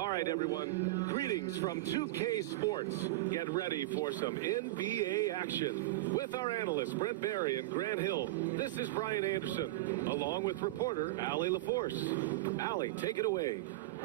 All right, everyone. Greetings from 2K Sports. Get ready for some NBA action. With our analysts, Brent Barry and Grant Hill, this is Brian Anderson, along with reporter Allie LaForce. Allie, take it away.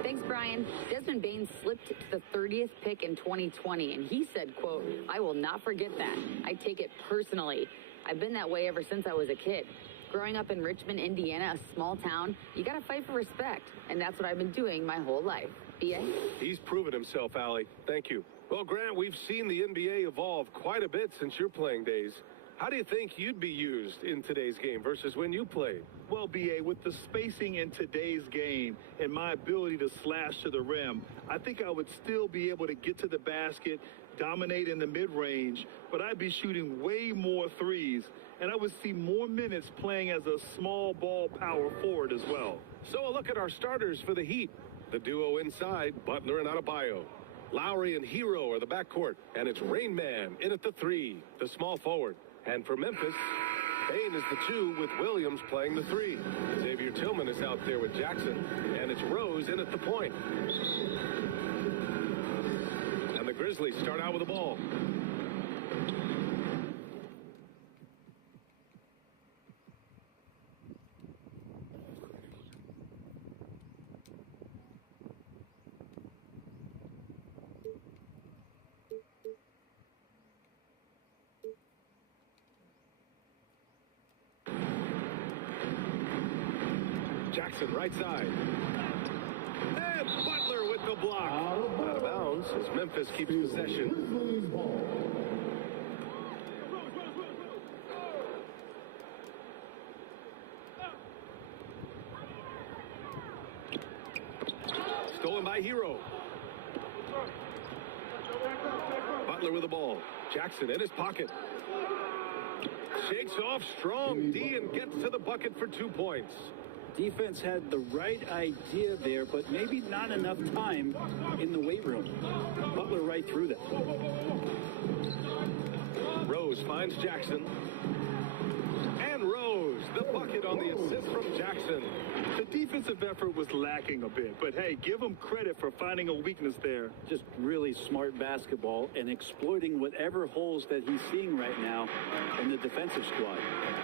Thanks, Brian. Desmond Bain slipped to the 30th pick in 2020, and he said, quote, "I will not forget that. I take it personally. I've been that way ever since I was a kid. Growing up in Richmond, Indiana, a small town, you got to fight for respect, and that's what I've been doing my whole life." BA? He's proven himself, Allie. Thank you. Well, Grant, we've seen the NBA evolve quite a bit since your playing days. How do you think you'd be used in today's game versus when you played? Well, BA, with the spacing in today's game and my ability to slash to the rim, I think I would still be able to get to the basket, dominate in the mid-range, but I'd be shooting way more threes, and I would see more minutes playing as a small ball power forward as well. So a look at our starters for the Heat. The duo inside, Butler and Adebayo. Lowry and Hero are the backcourt, and it's Rain Man in at the 3, the small forward. And for Memphis, Bain is the 2 with Williams playing the 3. Xavier Tillman is out there with Jackson, and it's Rose in at the point. And the Grizzlies start out with the ball. Jackson, right side. And Butler with the block. Out of bounds as Memphis keeps possession. Stolen by Hero. Butler with the ball. Jackson in his pocket. Shakes off strong D and gets to the bucket for 2 points. Defense had the right idea there, but maybe not enough time in the weight room. Butler right through that. Rose finds Jackson. And Rose, the bucket on the assist from Jackson. The defensive effort was lacking a bit, but hey, give him credit for finding a weakness there. Just really smart basketball and exploiting whatever holes that he's seeing right now in the defensive squad.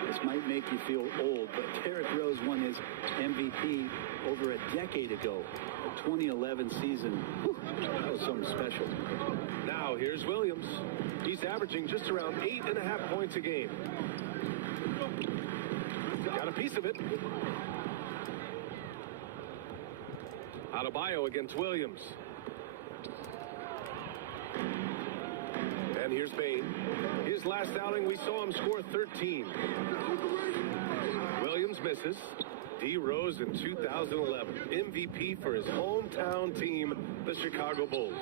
This might make you feel old, but Derrick Rose won his MVP over a decade ago. The 2011 season, that was something special. Now here's Williams. He's averaging just around 8.5 points a game. Got a piece of it. Adebayo against Williams. And here's Bain. His last outing, we saw him score 13. Williams misses. D. Rose in 2011. MVP for his hometown team, the Chicago Bulls.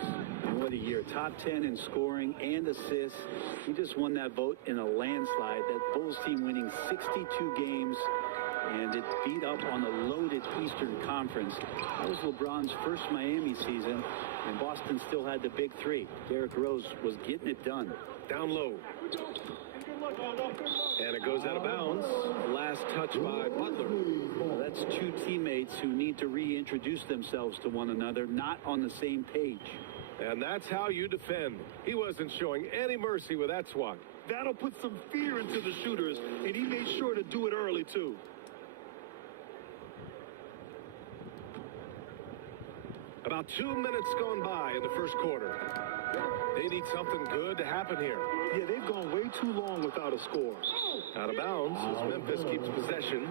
What a year. Top 10 in scoring and assists. He just won that vote in a landslide. That Bulls team winning 62 games, and it beat up on a loaded Eastern Conference. That was LeBron's first Miami season, and Boston still had the big 3. Derrick Rose was getting it done. Down low. And it goes out of bounds. Last touch by Butler. Well, that's 2 teammates who need to reintroduce themselves to one another, not on the same page. And that's how you defend. He wasn't showing any mercy with that swat. That'll put some fear into the shooters, and he made sure to do it early, too. About 2 minutes gone by in the first quarter. They need something good to happen here. Yeah, they've gone way too long without a score. Out of bounds as Memphis keeps possession.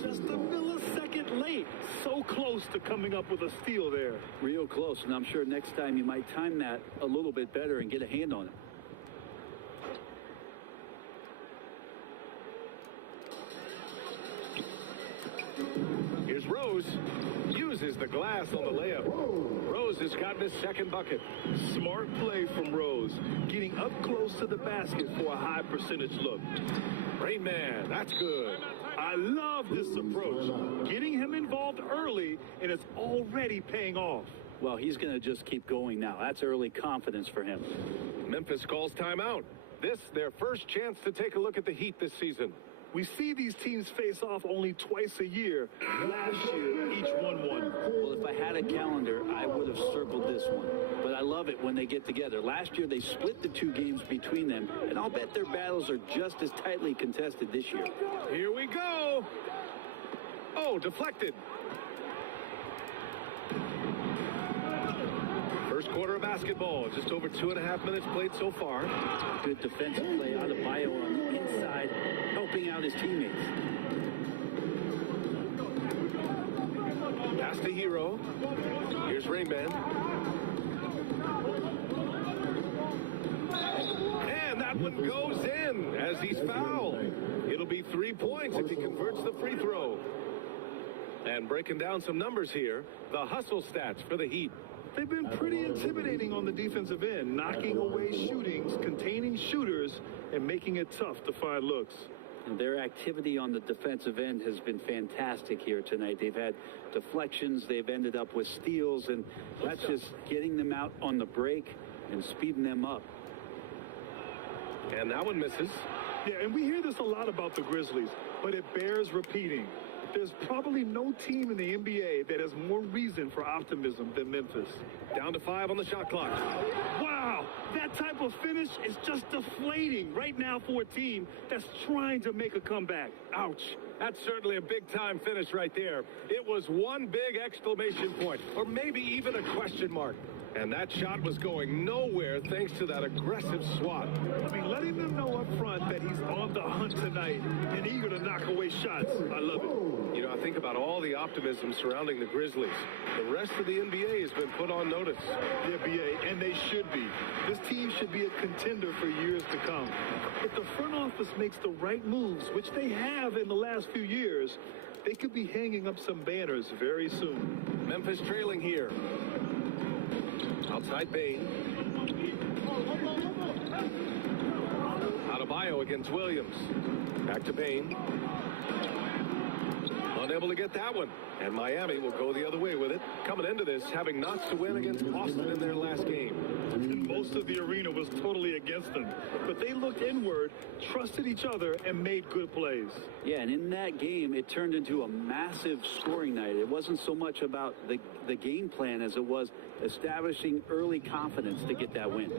Just a millisecond late. So close to coming up with a steal there. Real close, and I'm sure next time you might time that a little bit better and get a hand on it. Here's Rose. Uses the glass on the layup. Rose has gotten his second bucket. Smart play from Rose. Getting up close to the basket for a high percentage look. Rain Man, that's good. I love this approach. Getting him involved early, and it's already paying off. Well, he's going to just keep going now. That's early confidence for him. Memphis calls timeout. This, their first chance to take a look at the Heat this season. We see these teams face off only twice a year. Last year, each won one. Well, if I had a calendar, I would have circled this one. But I love it when they get together. Last year, they split the two games between them, and I'll bet their battles are just as tightly contested this year. Here we go. Oh, deflected. First quarter of basketball, just over 2.5 minutes played so far. Good defensive play out of Bio on the inside, helping out his teammates. Pass to Hero. Here's Rain Man. And that one goes in as he's fouled. It'll be 3 points if he converts the free throw. And breaking down some numbers here, the hustle stats for the Heat. They've been pretty intimidating on the defensive end, knocking away shootings, containing shooters, and making it tough to find looks. And their activity on the defensive end has been fantastic here tonight. They've had deflections, they've ended up with steals, and that's just getting them out on the break and speeding them up. And that one misses. Yeah, and we hear this a lot about the Grizzlies, but it bears repeating. There's probably no team in the NBA that has more reason for optimism than Memphis. Down to 5 on the shot clock. Wow, that type of finish is just deflating right now for a team that's trying to make a comeback. Ouch. That's certainly a big-time finish right there. It was one big exclamation point, or maybe even a question mark. And that shot was going nowhere thanks to that aggressive swat. I mean, letting them know up front that he's on the hunt tonight and eager to knock away shots. I love it. You know, I think about all the optimism surrounding the Grizzlies. The rest of the NBA has been put on notice. The NBA, and they should be. This team should be a contender for years to come. If the front office makes the right moves, which they have in the last few years, they could be hanging up some banners very soon. Memphis trailing here. Outside Bain. Adebayo against Williams. Back to Bain. Unable to get that one. And Miami will go the other way with it. Coming into this, having knots to win against Boston in their last game. And most of the arena was totally against them. But they looked inward, trusted each other, and made good plays. Yeah, and in that game, it turned into a massive scoring night. It wasn't so much about the game plan as it was establishing early confidence to get that win.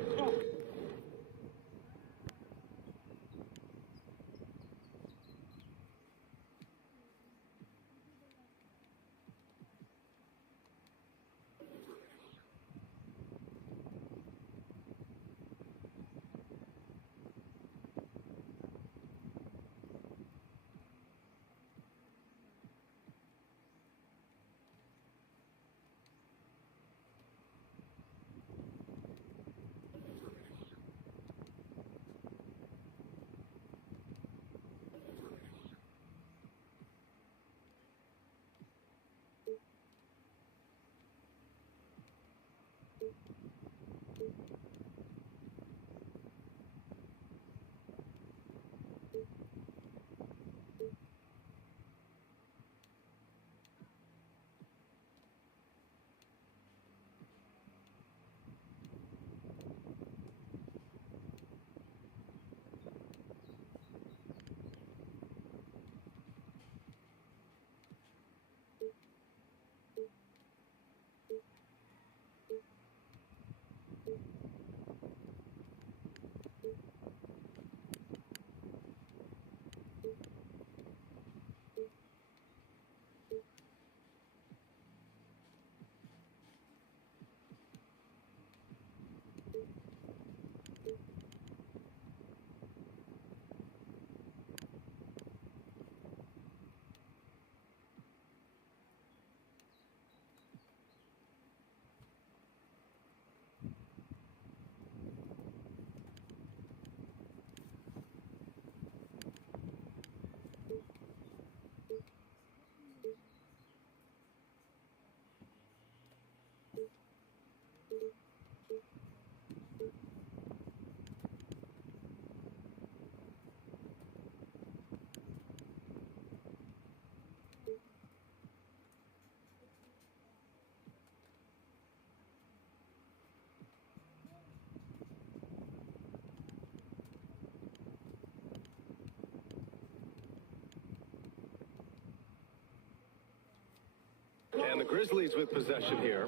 the Grizzlies with possession here.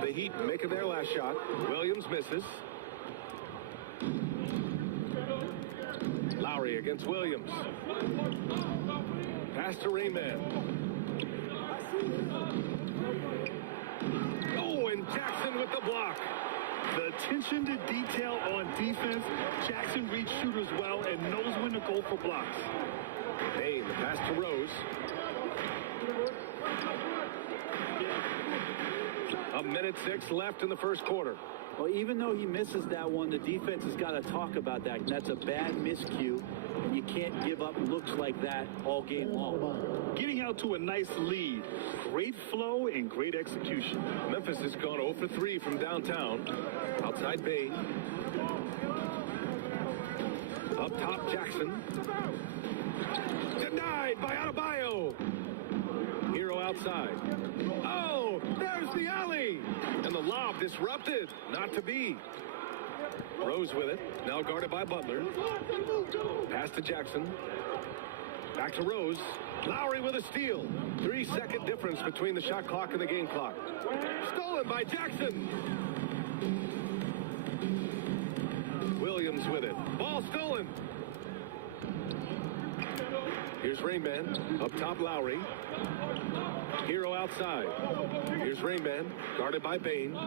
The Heat making their last shot. Williams misses. Lowry against Williams. Pass to Rainman. Oh, and Jackson with the block. The attention to detail on defense. Jackson reads shooters well and knows when to go for blocks. Payne, the pass to Rose. A minute 6 left in the first quarter. Well, even though he misses that one, the defense has got to talk about that. That's a bad miscue, and you can't give up looks like that all game long. Getting out to a nice lead. Great flow and great execution. Memphis has gone 0 for 3 from downtown. Outside Bain. Up top Jackson. Denied by Adebayo. Hero outside. Oh, there's the alley. And the lob disrupted. Not to be. Rose with it. Now guarded by Butler. Pass to Jackson. Back to Rose. Lowry with a steal. 3-second difference between the shot clock and the game clock. Stolen by Jackson. Williams with it. Ball stolen. Here's Rainman. Up top Lowry. Hero outside. Here's Rainman. Guarded by Bain.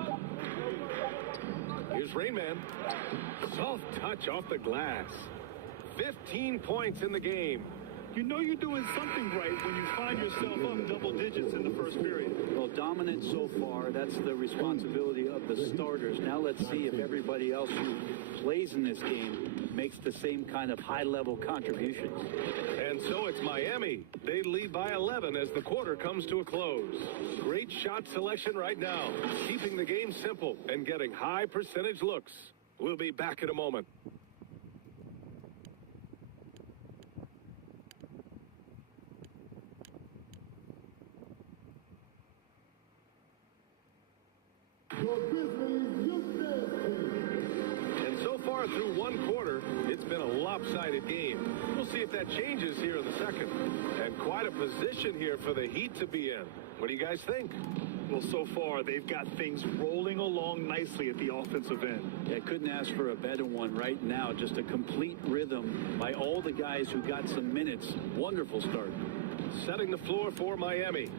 Here's Rainman. Soft touch off the glass. 15 points in the game. You know you're doing something right when you find yourself up double digits in the first period. Well, dominant so far. That's the responsibility of the starters. Now let's see if everybody else who plays in this game makes the same kind of high-level contributions. And so it's Miami. They lead by 11 as the quarter comes to a close. Great shot selection right now, keeping the game simple and getting high percentage looks. We'll be back in a moment. And so far through one quarter, it's been a lopsided game. We'll see if that changes here in the second. And quite a position here for the Heat to be in. What do you guys think? Well, so far, they've got things rolling along nicely at the offensive end. Yeah, couldn't ask for a better one right now. Just a complete rhythm by all the guys who got some minutes. Wonderful start. Setting the floor for Miami.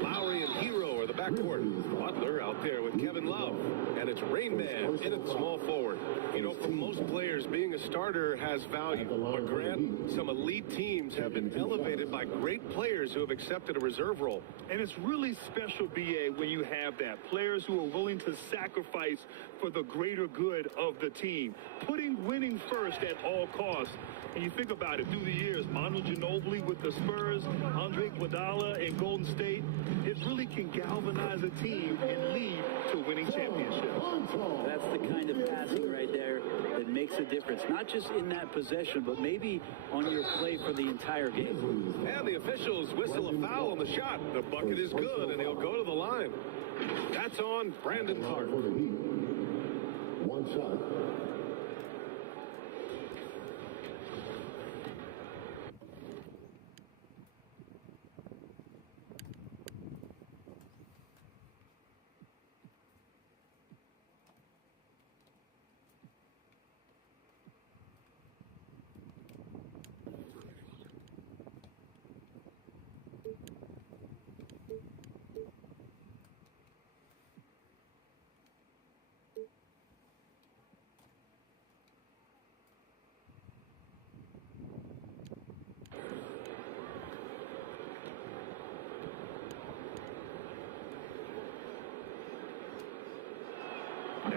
Lowry and Hero are the backcourt. Butler out there with Kevin Love. And it's Rainman in at small forward. You know, for most players, being a starter has value. But Grant, some elite teams have been elevated by great players who have accepted a reserve role. And it's really special, B.A., when you have that. Players who are willing to sacrifice for the greater good of the team. Putting winning first at all costs. And you think about it, through the years, Manu Ginobili with the Spurs, Andre Iguodala in Golden State, it really can galvanize a team and lead to winning championships. That's the kind of passing right there that makes a difference. Not just in that possession, but maybe on your play for the entire game. And the officials whistle a foul on the shot. The bucket is good, and he'll go to the line. That's on Brandon Clark. One shot.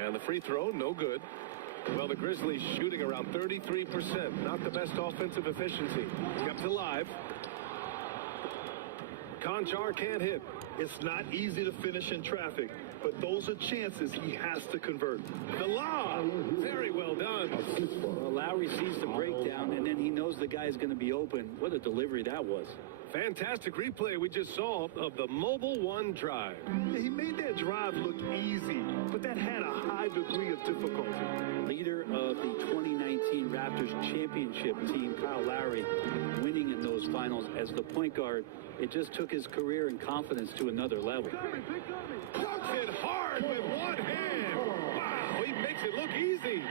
And the free throw, no good. Well, the Grizzlies shooting around 33%. Not the best offensive efficiency. Kept alive. Conchar can't hit. It's not easy to finish in traffic, but those are chances he has to convert. The lob, very well done. Well, Lowry sees the breakdown, and then he knows the guy's going to be open. What a delivery that was. Fantastic replay we just saw of the Mobile One drive. He made that drive look easy, but that had a high degree of difficulty. Leader of the 2019 Raptors championship team, Kyle Lowry, winning in those finals as the point guard. It just took his career and confidence to another level. Dunks it hard with one hand. Wow, he makes it look easy.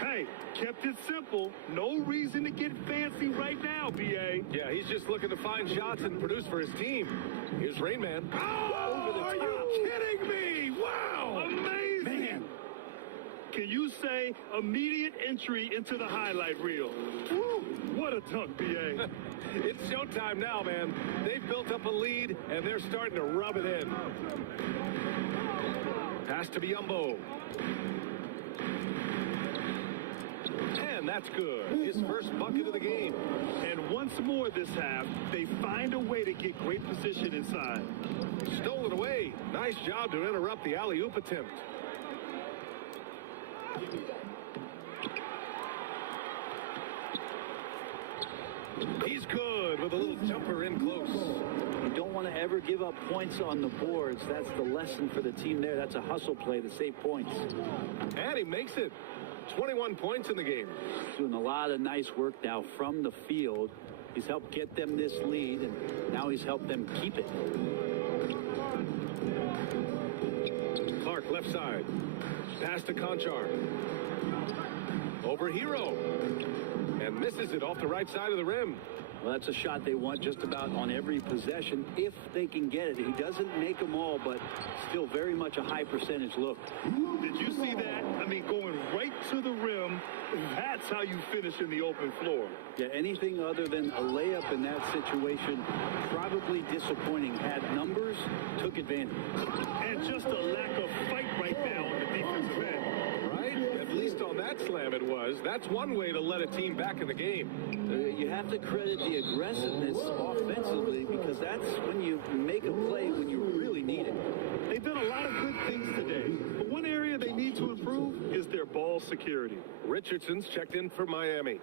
Hey, kept it simple. No reason to get fancy right now, B.A. Yeah, he's just looking to find shots and produce for his team. Here's Rain Man. Oh, Over the are top. you kidding me? Wow. Amazing. Man. Can you say immediate entry into the highlight reel? Woo, what a dunk, B.A. It's showtime now, man. They've built up a lead, and they're starting to rub it in. Pass to Biyombo. And that's good. His first bucket of the game. And once more this half, they find a way to get great position inside. Stolen away. Nice job to interrupt the alley-oop attempt. He's good with a little jumper in close. You don't want to ever give up points on the boards. That's the lesson for the team there. That's a hustle play to save points. And he makes it. 21 points in the game. Doing a lot of nice work now from the field. He's helped get them this lead, and now he's helped them keep it. Clark left side. Pass to Conchar. Over Hero. And misses it off the right side of the rim. Well, that's a shot they want just about on every possession if they can get it. He doesn't make them all, but still very much a high percentage look. Did you see that? I mean, going right to the rim, that's how you finish in the open floor. Yeah, anything other than a layup in that situation, probably disappointing. Had numbers, took advantage. And just a lack of fight right now on the defensive end. Right? At least on that slam it was. That's one way to let a team back in the game. You have to credit the aggressiveness offensively because that's when you make a play when you really need it. They've done a lot of good things today, but one area they need to improve is their ball security. Richardson's checked in for Miami.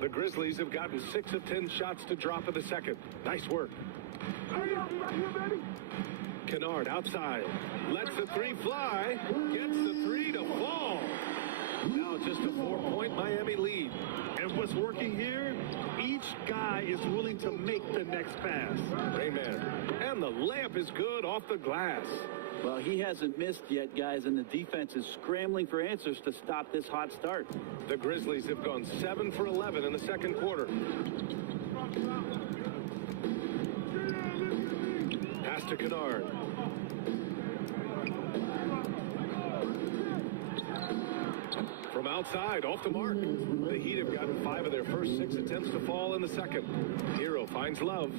The Grizzlies have gotten 6 of 10 shots to drop in the second. Nice work. Kennard outside. Lets the three fly. Gets the three to fall. Now just a 4-point Miami lead. And what's working here, each guy is willing to make the next pass. Rain Man. And the layup is good off the glass. Well, he hasn't missed yet, guys, and the defense is scrambling for answers to stop this hot start. The Grizzlies have gone 7 for 11 in the second quarter. Pass to Kennard. From outside, off the mark. The Heat have gotten 5 of their first 6 attempts to fall in the second. Hero finds Love.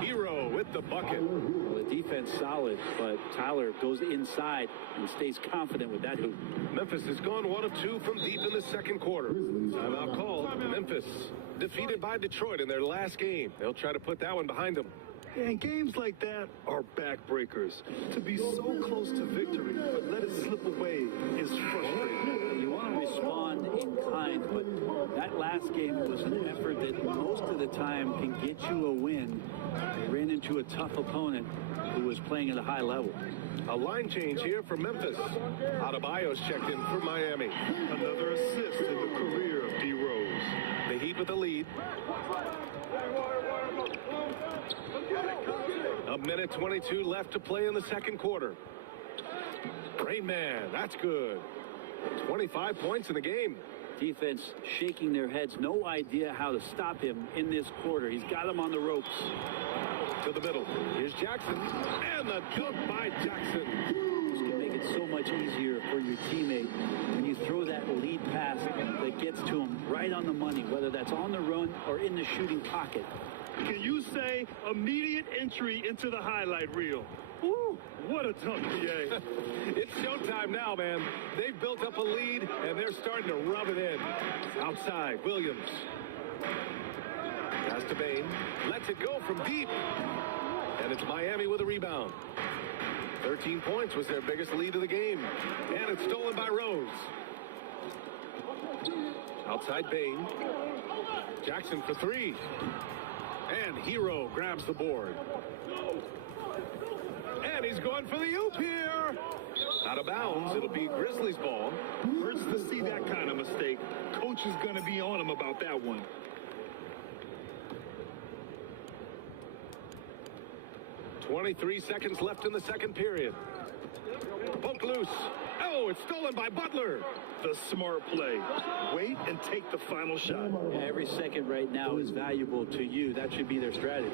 Hero with the bucket. Well, the defense solid, but Tyler goes inside and stays confident with that hoop. Memphis has gone 1 of 2 from deep in the second quarter. Timeout called. Memphis defeated by Detroit in their last game. They'll try to put that one behind them. And games like that are backbreakers. To be so close to victory, but let it slip away is frustrating. You want to respond in kind, but that last game was an effort that most of the time can get you a win. They ran into a tough opponent who was playing at a high level. A line change here for Memphis. Adebayo's checked in for Miami. Another assist in the career of D. Rose. The Heat with the lead. A minute 22 left to play in the second quarter. Rain Man, that's good. 25 points in the game. Defense shaking their heads, no idea how to stop him in this quarter. He's got him on the ropes. To the middle. Here's Jackson. And the dunk by Jackson. This can make it so much easier for your teammate when you throw that lead pass that gets to him right on the money, whether that's on the run or in the shooting pocket. Can you say immediate entry into the highlight reel? Woo, what a dunk, PA. It's showtime now, man. They've built up a lead, and they're starting to rub it in. Outside, Williams. Pass to Bain. Lets it go from deep. And it's Miami with a rebound. 13 points was their biggest lead of the game. And it's stolen by Rose. Outside Bain. Jackson for three. And Hero grabs the board. And he's going for the oop here. Out of bounds. It'll be Grizzlies ball. Hurts to see that kind of mistake. Coach is going to be on him about that one. .23 seconds left in the second period. Poke loose. Oh, it's stolen by Butler. The smart play. Wait and take the final shot. Every second right now is valuable to you. That should be their strategy.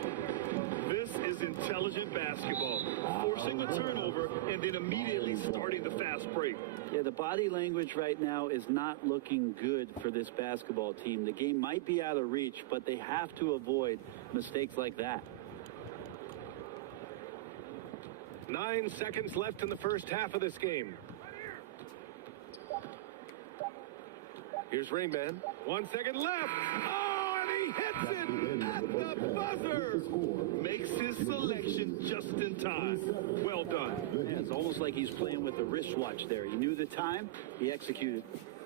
This is intelligent basketball. Forcing a turnover and then immediately starting the fast break. Yeah, the body language right now is not looking good for this basketball team. The game might be out of reach, but they have to avoid mistakes like that. 9 seconds left in the first half of this game. Here's Rain Man. 1 second left. Oh, and he hits it at the buzzer. Makes his selection just in time. Well done. Yeah, it's almost like he's playing with the wristwatch there. He knew the time, he executed.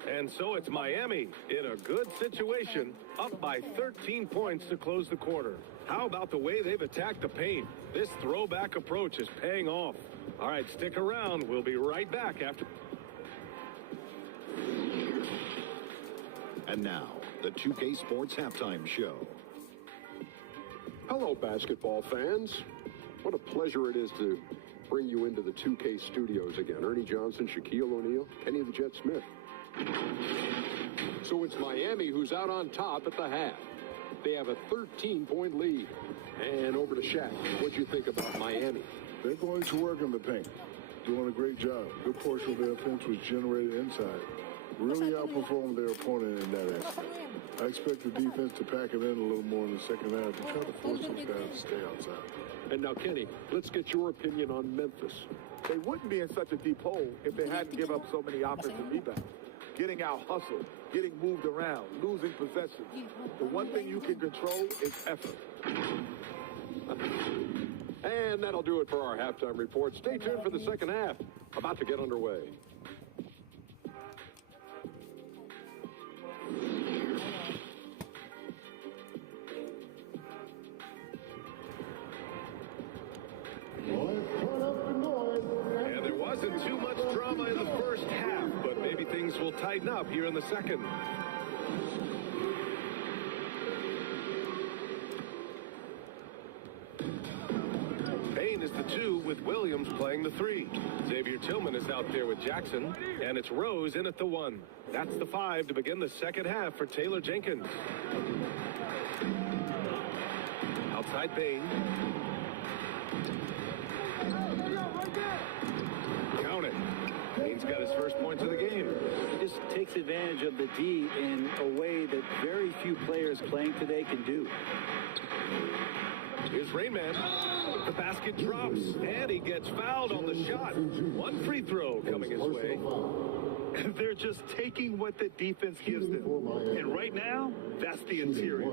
And so it's Miami in a good situation, up by 13 points to close the quarter. How about the way they've attacked the paint? This throwback approach is paying off. All right, stick around. We'll be right back after. And now, the 2K Sports Halftime Show. Hello, basketball fans. What a pleasure it is to bring you into the 2K studios again. Ernie Johnson, Shaquille O'Neal, Kenny the Jet Smith. So it's Miami who's out on top at the half. They have a 13-point lead. And over to Shaq. What'd you think about Miami? They're going to work in the paint. Doing a great job. Good portion of their offense was generated inside. Really outperformed their opponent in that aspect. I expect the defense to pack it in a little more in the second half and try to force those guys to stay outside. And now, Kenny, let's get your opinion on Memphis. They wouldn't be in such a deep hole if they hadn't given up so many offensive rebounds. Getting out hustled, getting moved around, losing possessions. The one thing you can control is effort. And that'll do it for our halftime report. Stay tuned for the second half. About to get underway. And there wasn't too much drama in the first half, but maybe things will tighten up here in the second. Bain is the 2 with Williams playing the 3. Xavier Tillman is out there with Jackson, and it's Rose in at the 1. That's the 5 to begin the second half for Taylor Jenkins. Outside Bain. Count it. Bain's got his first points of the game. He just takes advantage of the D in a way that very few players playing today can do. Here's Rain Man. The basket drops, and he gets fouled on the shot. One free throw coming his way. They're just taking what the defense gives them. And right now, that's the interior.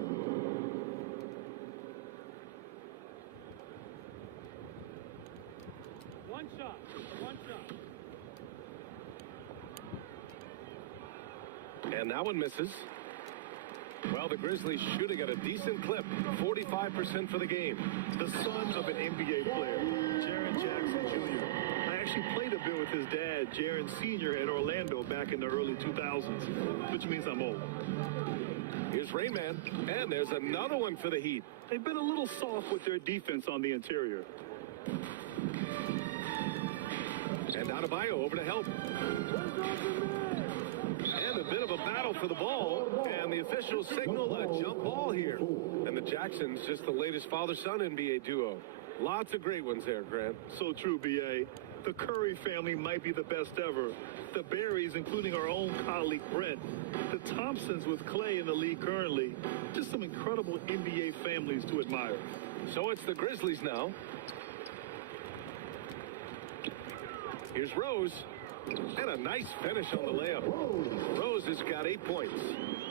And that one misses. Well, the Grizzlies shooting at a decent clip, 45% for the game. The son of an NBA player, Jaren Jackson Jr. I actually played a bit with his dad, Jaren Sr. at Orlando back in the early 2000s, which means I'm old. Here's Rain Man, and there's another one for the Heat. They've been a little soft with their defense on the interior. And Adebayo over to help. And a bit of a battle for the ball, and the officials signal a jump ball here. And the Jacksons, just the latest father-son NBA duo. Lots of great ones there, Grant. So true, B.A. The Curry family might be the best ever. The Berries, including our own colleague Brent. The Thompsons with Clay in the league currently. Just some incredible NBA families to admire. So it's the Grizzlies now. Here's Rose. And a nice finish on the layup. Rose has got 8 points.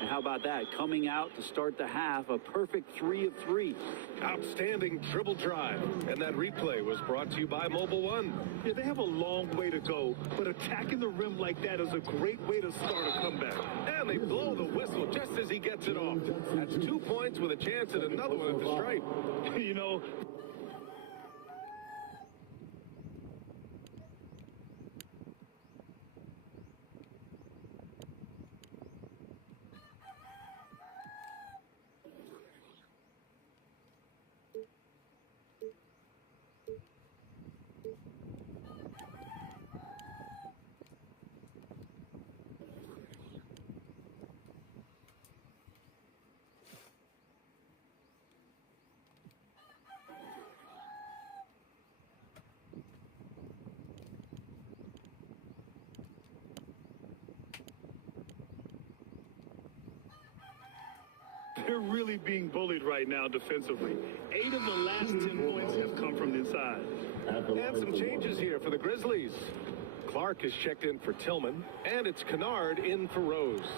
And how about that? Coming out to start the half, a perfect 3 of 3. Outstanding dribble drive. And that replay was brought to you by Mobile One. Yeah, they have a long way to go, but attacking the rim like that is a great way to start a comeback. And they blow the whistle just as he gets it off. That's 2 points with a chance at another one at the stripe. You know, they're really being bullied right now defensively. 8 of the last 10 points have come from inside. And some changes here for the Grizzlies. Clark is checked in for Tillman, and it's Kennard in for Rose.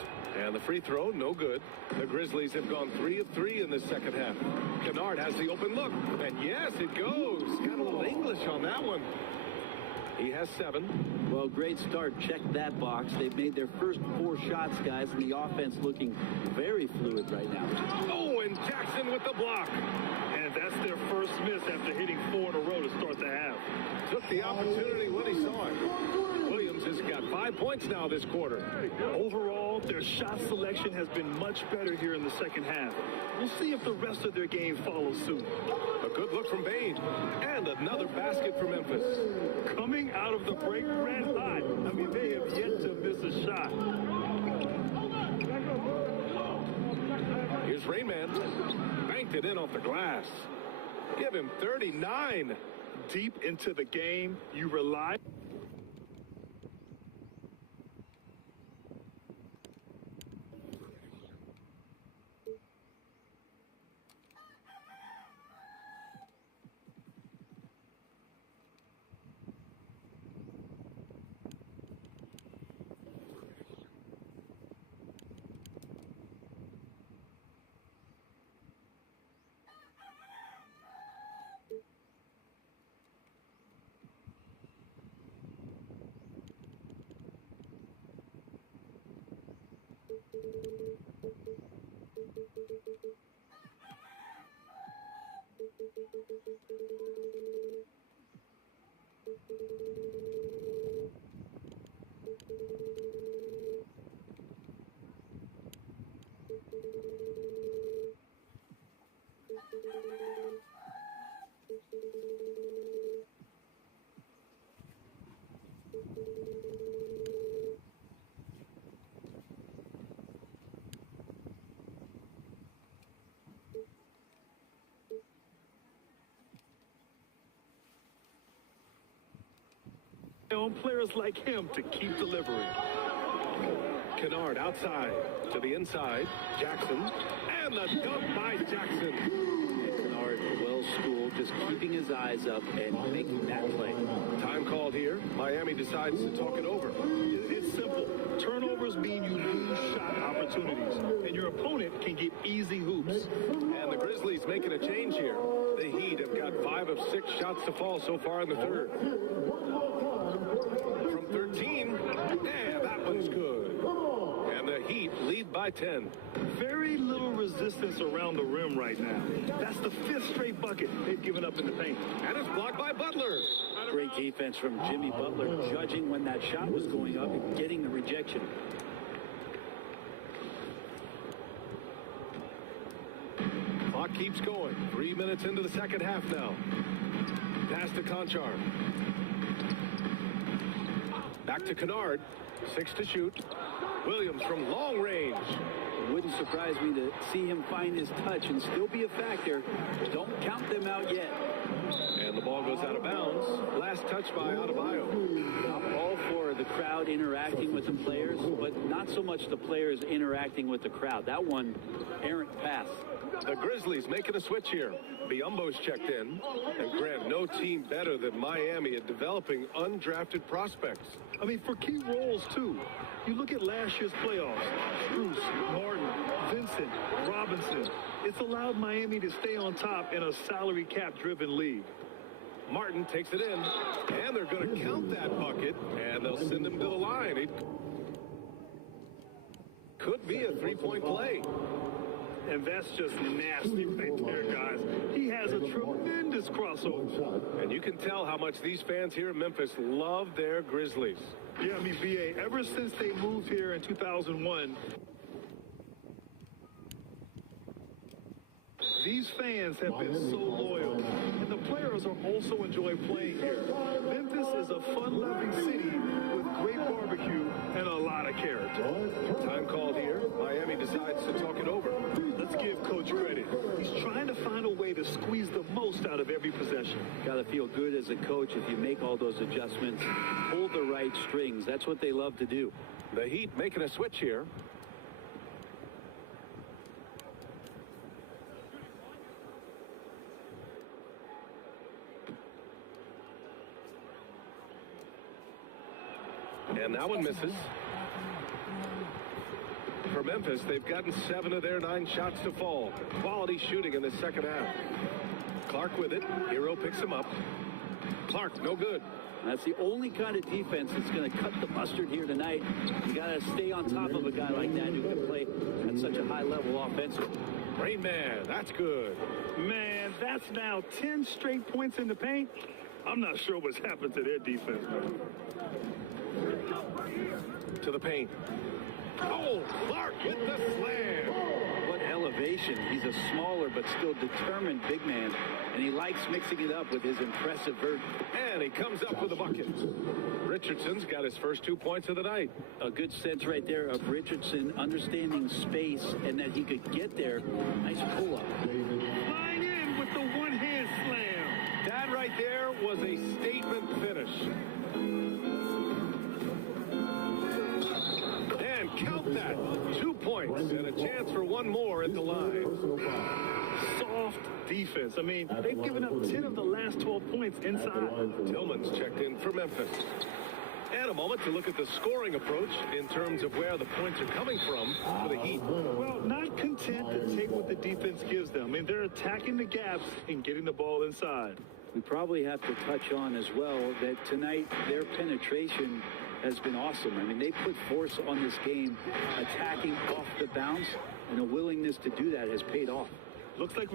And the free throw, no good. The Grizzlies have gone 3 of 3 in the second half. Kennard has the open look, and yes, it goes. Got a little English on that one. He has 7. Well, great start. Check that box. They've made their first 4 shots, guys, and the offense looking very fluid right now. Oh, and Jackson with the block. And that's their first miss after hitting 4 in a row to start the half. Took the opportunity when he saw it. Williams has got 5 points now this quarter. Overall, their shot selection has been much better here in the second half. We'll see if the rest of their game follows suit. A good look from Bane. And another basket for Memphis. Coming out of the break red hot. I mean, they have yet to miss a shot. Here's Rain Man. Banked it in off the glass. Give him 39. Deep into the game, you rely. On players like him to keep delivering. Kennard outside to the inside. Jackson. And the dunk by Jackson. Kennard, well schooled, just keeping his eyes up and making that play. Time called here. Miami decides to talk it over. It's simple. Turnovers mean you lose shot opportunities, and your opponent can get easy hoops. And the Grizzlies making a change here. The Heat have got 5 of 6 shots to fall so far in the third. From 13, and that one's good. And the Heat by 10. Very little resistance around the rim right now. That's the 5th straight bucket they've given up in the paint. And it's blocked by Butler. Great defense from Jimmy Butler, judging when that shot was going up and getting the rejection. Clock keeps going. 3 minutes into the second half now. Pass to Conchar. Back to Kennard. 6 to shoot. Williams from long range. It wouldn't surprise me to see him find his touch and still be a factor. Don't count them out yet. And the ball goes out of bounds. Last touch by Adebayo. I'm all for the crowd interacting with the players, but not so much the players interacting with the crowd. That one, errant pass. The Grizzlies making a switch here. Biyombo's checked in. And Grant, no team better than Miami at developing undrafted prospects. I mean, for key roles, too. You look at last year's playoffs. Strus, Martin, Vincent, Robinson. It's allowed Miami to stay on top in a salary cap-driven league. Martin takes it in. And they're going to count that bucket. And they'll send him to the line. It could be a three-point play. And that's just nasty right there, guys. He has a tremendous crossover. And you can tell how much these fans here in Memphis love their Grizzlies. Yeah, I mean, B.A., ever since they moved here in 2001, these fans have been so loyal. And the players are also enjoy playing here. Memphis is a fun-loving city with great barbecue and a lot of character. Time called here. Miami decides to talk it over. Let's give Coach credit. He's trying to find a way to squeeze the most out of every possession. Got to feel good as a coach if you make all those adjustments. Pull the right strings. That's what they love to do. The Heat making a switch here. And that one misses. For Memphis, they've gotten 7 of their 9 shots to fall. Quality shooting in the second half. Clark with it. Hero picks him up. Clark, no good. That's the only kind of defense that's going to cut the mustard here tonight. You got to stay on top of a guy like that who can play at such a high level offensively. Rain Man, that's good. Man, that's now 10 straight points in the paint. I'm not sure what's happened to their defense. To the paint. Oh, Clark with the slam. What elevation. He's a smaller but still determined big man, and he likes mixing it up with his impressive vert. And he comes up with a bucket. Richardson's got his first 2 points of the night. A good sense right there of Richardson understanding space and that he could get there. Nice pull-up. Flying in with the one-hand slam. That right there was a statement finish. And count that. 2 points and a chance for one more at the line. Soft defense. I mean, they've given up 10 of the last 12 points inside. Tillman's checked in for Memphis. And a moment to look at the scoring approach in terms of where the points are coming from for the Heat. Well, not content to take what the defense gives them. I mean, they're attacking the gaps and getting the ball inside. We probably have to touch on as well that tonight their penetration has been awesome. I mean, they put force on this game, attacking off the bounce, and a willingness to do that has paid off. Looks like...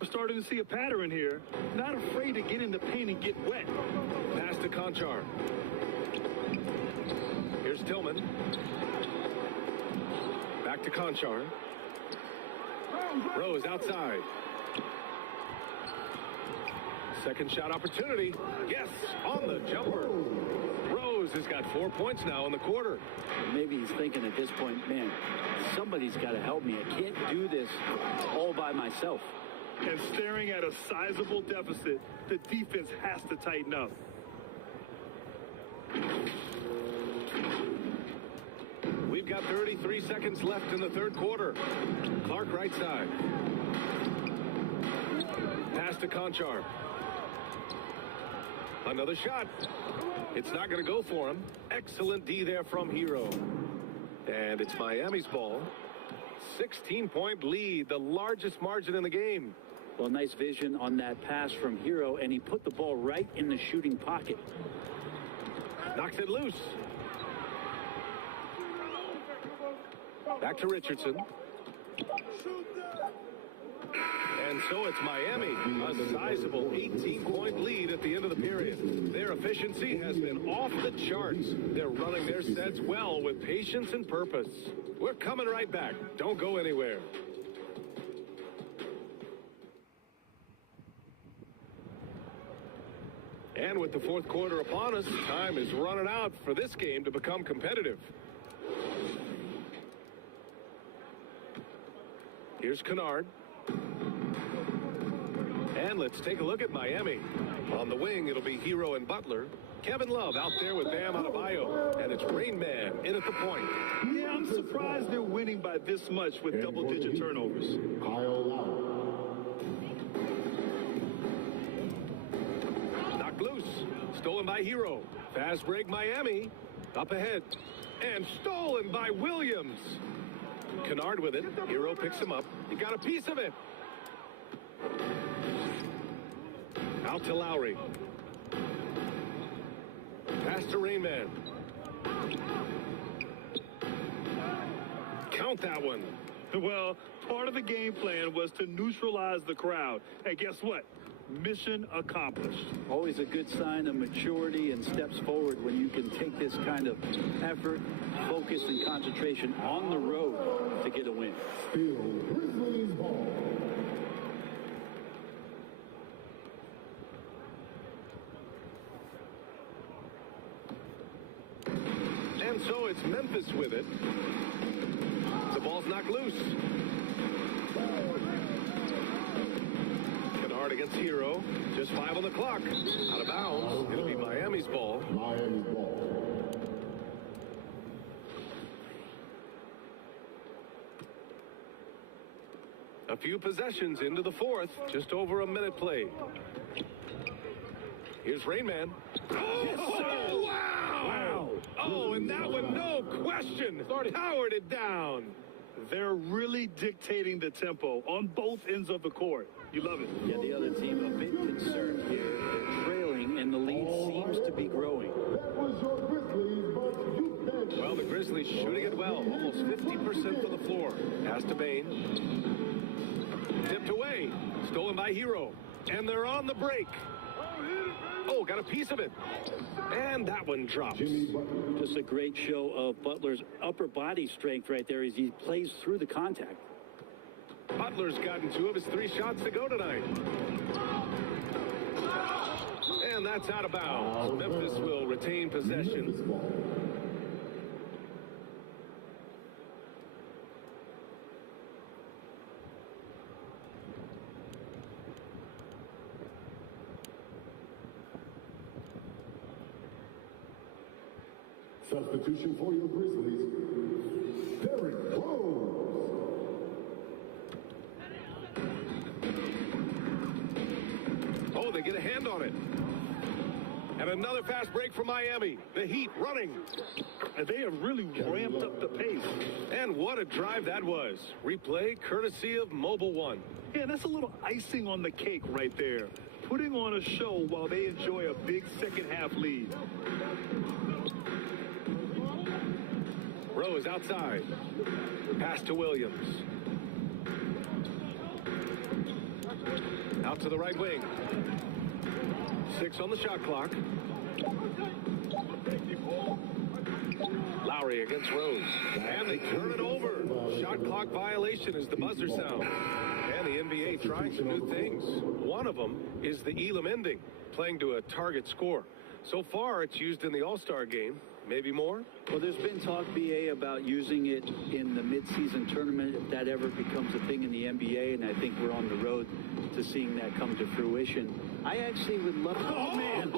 We're starting to see a pattern here. Not afraid to get in the paint and get wet. Pass to Conchar. Here's Tillman. Back to Conchar. Rose outside. Second shot opportunity. Yes, on the jumper. Rose has got 4 points now in the quarter. Maybe he's thinking at this point, man, somebody's got to help me. I can't do this all by myself. And staring at a sizable deficit, the defense has to tighten up. We've got 33 seconds left in the third quarter. Clark right side. Pass to Conchar. Another shot. It's not going to go for him. Excellent D there from Hero. And it's Miami's ball. 16-point lead, the largest margin in the game. Well, nice vision on that pass from Hero, and he put the ball right in the shooting pocket. Knocks it loose. Back to Richardson. And so it's Miami, a sizable 18-point lead at the end of the period. Their efficiency has been off the charts. They're running their sets well with patience and purpose. We're coming right back. Don't go anywhere. And with the fourth quarter upon us, time is running out for this game to become competitive. Here's Kennard. And let's take a look at Miami. On the wing, it'll be Hero and Butler. Kevin Love out there with Bam Adebayo. And it's Rain Man in at the point. Yeah, I'm surprised they're winning by this much with double-digit turnovers. Kyle Lowry. Knocked loose. Stolen by Hero. Fast break Miami. Up ahead. And stolen by Williams. Kennard with it. Hero picks him up. He got a piece of it. Out to Lowry. Pass to Rain Man. Count that one. Well, part of the game plan was to neutralize the crowd. And guess what? Mission accomplished. Always a good sign of maturity and steps forward when you can take this kind of effort, focus, and concentration on the road to get a win. Still Grizzlies ball. And so it's Memphis with it. The ball's knocked loose. Kennard against Hero. Just 5 on the clock. Out of bounds. It'll be Miami's ball. Miami's ball. A few possessions into the fourth. Just over a minute played. Here's Rain Man. Oh, wow! Oh, and that one, no question, powered it down. They're really dictating the tempo on both ends of the court. You love it. Yeah, the other team a bit concerned here. They're trailing, and the lead seems to be growing. That was your Grizzlies, but you can't. Well, the Grizzlies shooting it well. Almost 50% from the floor. Pass to Bain. Tipped away. Stolen by Hero. And they're on the break. Oh, got a piece of it. And that one drops. Just a great show of Butler's upper body strength right there as he plays through the contact. Butler's gotten 2 of his 3 shots to go tonight. And that's out of bounds. Memphis will retain possession. Substitution for your Grizzlies, Derrick Rose. Oh, they get a hand on it. And another fast break for Miami. The Heat running. And they have really ramped up the pace. And what a drive that was. Replay courtesy of Mobile One. Yeah, that's a little icing on the cake right there. Putting on a show while they enjoy a big second half lead. Rose outside. Pass to Williams. Out to the right wing. 6 on the shot clock. Lowry against Rose. And they turn it over. Shot clock violation is the buzzer sound. And the NBA trying some new things. One of them is the Elam ending, playing to a target score. So far, it's used in the All-Star game. Maybe more? Well, there's been talk, BA, about using it in the midseason tournament if that ever becomes a thing in the NBA, and I think we're on the road to seeing that come to fruition. I actually would love to. Oh, man.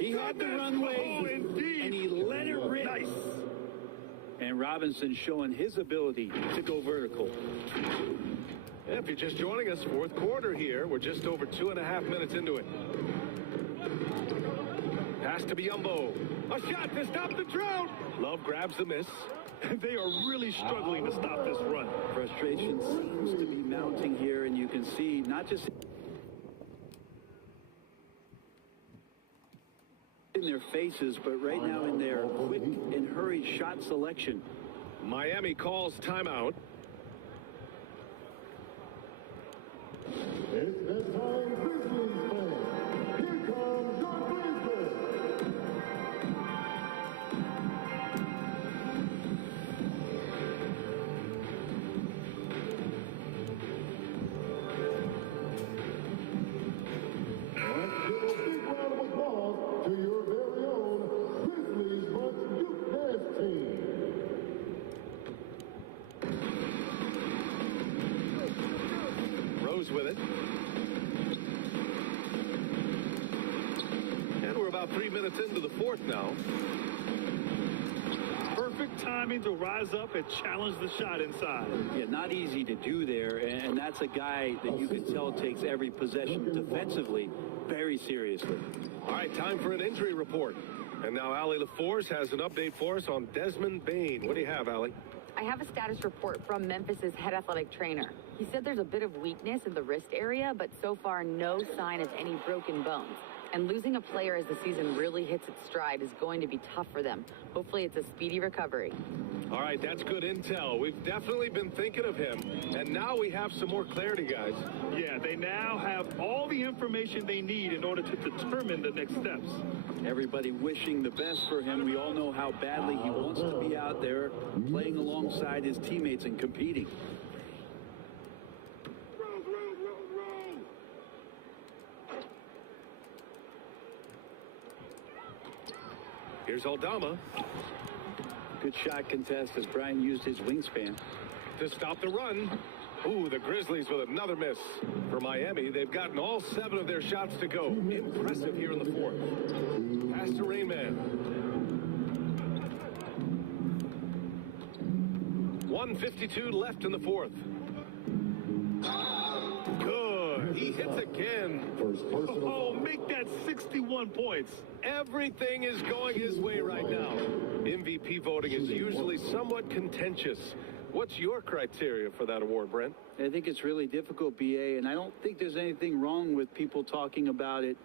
He had the runway, and he let it rip. Nice. And Robinson showing his ability to go vertical. If you're just joining us, fourth quarter here. We're just over 2.5 minutes into it. Pass to Biyombo. A shot to stop the drought. Love grabs the miss. They are really struggling to stop this run. Frustration seems to be mounting here, and you can see not just in their faces, but right now in their quick and hurried shot selection. Miami calls timeout. It's that time, Grizzlies fans. Here comes your Grizzlies. Let's give a big round of applause to your very own Grizzlies Bunch Youth Dance Team. Rose with it. And we're about 3 minutes into the fourth now. Perfect timing to rise up and challenge the shot inside. Yeah, not easy to do there, and that's a guy that you can tell takes every possession defensively very seriously. All right, time for an injury report. And now Allie LaForce has an update for us on Desmond Bane. What do you have, Allie? I have a status report from Memphis's head athletic trainer. He said there's a bit of weakness in the wrist area, but so far no sign of any broken bones. And losing a player as the season really hits its stride is going to be tough for them. Hopefully it's a speedy recovery. All right, that's good intel. We've definitely been thinking of him, and now we have some more clarity, guys. Yeah, they now have all the information they need in order to determine the next steps. Everybody wishing the best for him. We all know how badly he wants to be out there playing alongside his teammates and competing. Here's Aldama. Good shot contest as Brian used his wingspan to stop the run. Ooh, the Grizzlies with another miss. For Miami, they've gotten all 7 of their shots to go. Impressive here in the fourth. Pass to Rainman. 1:52 left in the fourth. Good. He hits again. Oh, make that 61 points. Everything is going his way right now. MVP voting is usually somewhat contentious. What's your criteria for that award, Brent? I think it's really difficult, BA, and I don't think there's anything wrong with people talking about it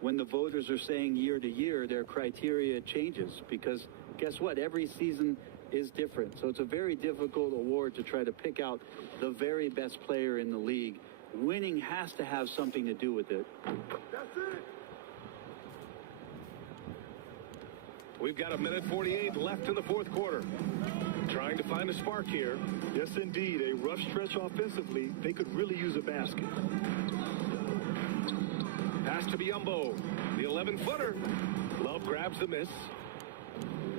when the voters are saying year to year their criteria changes, because guess what? Every season is different. So it's a very difficult award to try to pick out the very best player in the league. Winning has to have something to do with it. That's it. We've got 1:48 left in the fourth quarter. Trying to find a spark here. Yes, indeed. A rough stretch offensively. They could really use a basket. Pass to Biyombo. The 11-footer. Love grabs the miss.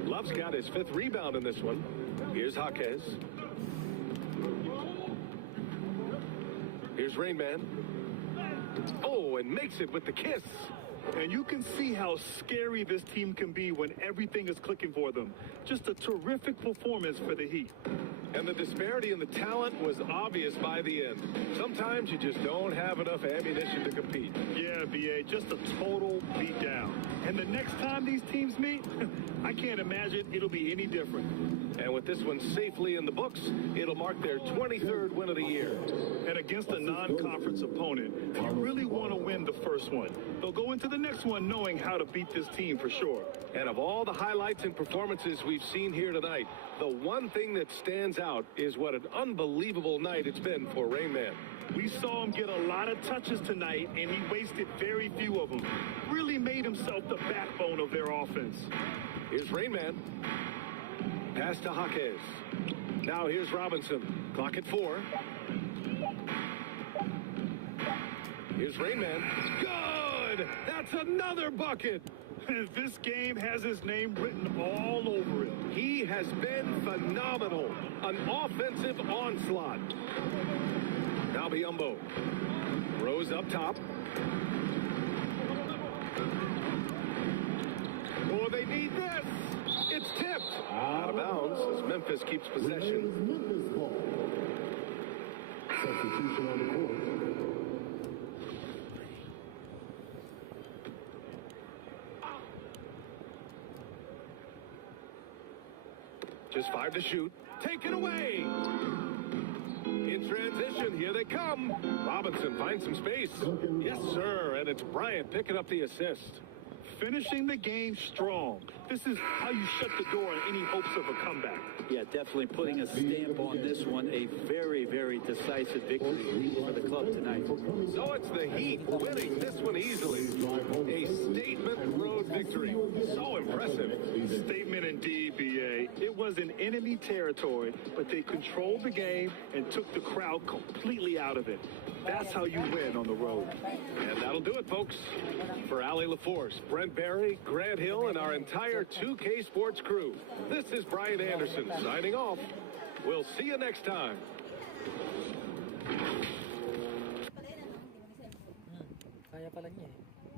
Love's got his 5th rebound in this one. Here's Jaquez. Here's Rainman. Oh, and makes it with the kiss. And you can see how scary this team can be when everything is clicking for them. Just a terrific performance for the Heat. And the disparity in the talent was obvious by the end. Sometimes you just don't have enough ammunition to compete. Yeah, BA, just a total beatdown. And the next time these teams meet, I can't imagine it'll be any different. And with this one safely in the books, it'll mark their 23rd win of the year. And against a non-conference opponent, you really want to win the first one. They'll go into the next one knowing how to beat this team for sure. And of all the highlights and performances we've seen here tonight, the one thing that stands out is what an unbelievable night it's been for Rainman. We saw him get a lot of touches tonight, and he wasted very few of them. Really made himself the backbone of their offense. Here's Rain Man. Pass to Jaquez. Now here's Robinson. Clock at 4. Here's Rain Man. Good! That's another bucket! This game has his name written all over it. He has been phenomenal. An offensive onslaught. Now Biyombo. Rose up top. Oh, they need this. It's tipped. Out of bounds as Memphis keeps possession. Memphis ball. Substitution on the court. Just 5 to shoot. Take it away. In transition, here they come. Robinson finds some space. Yes, sir. And it's Bryant picking up the assist. Finishing the game strong. This is how you shut the door on any hopes of a comeback. Yeah, definitely putting a stamp on this one. A very, very decisive victory for the club tonight. So it's the Heat winning this one easily. A statement road victory. So impressive. Statement indeed, B.A. It was in enemy territory, but they controlled the game and took the crowd completely out of it. That's how you win on the road. And that'll do it, folks. For Allie LaForce, Brent Barry, Grant Hill, and our entire 2K Sports crew, this is Brian Anderson signing off. We'll see you next time. Kaya pala niya eh.